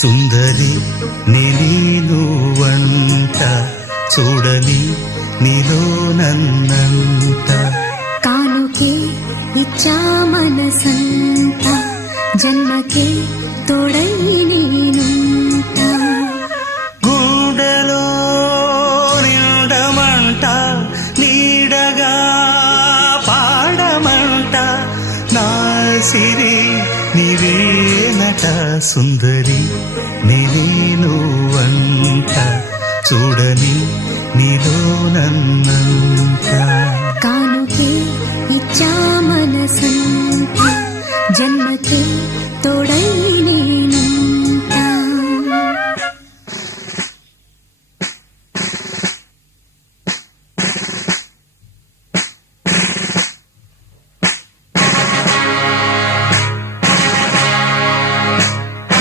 సుందరి నేను వంట చూడని నీలో నన్నంత. కానుకే ఇచ్చా మనసంత జన్మకే తోడై నేనుంటా. గుండెలో నిండమంట నీడగా పాడమంట నా సిరి నీవేనట సుందరి నేనేను వంట చూడని నీలో నన్నంత. కానుకే ఇచ్చా మనసు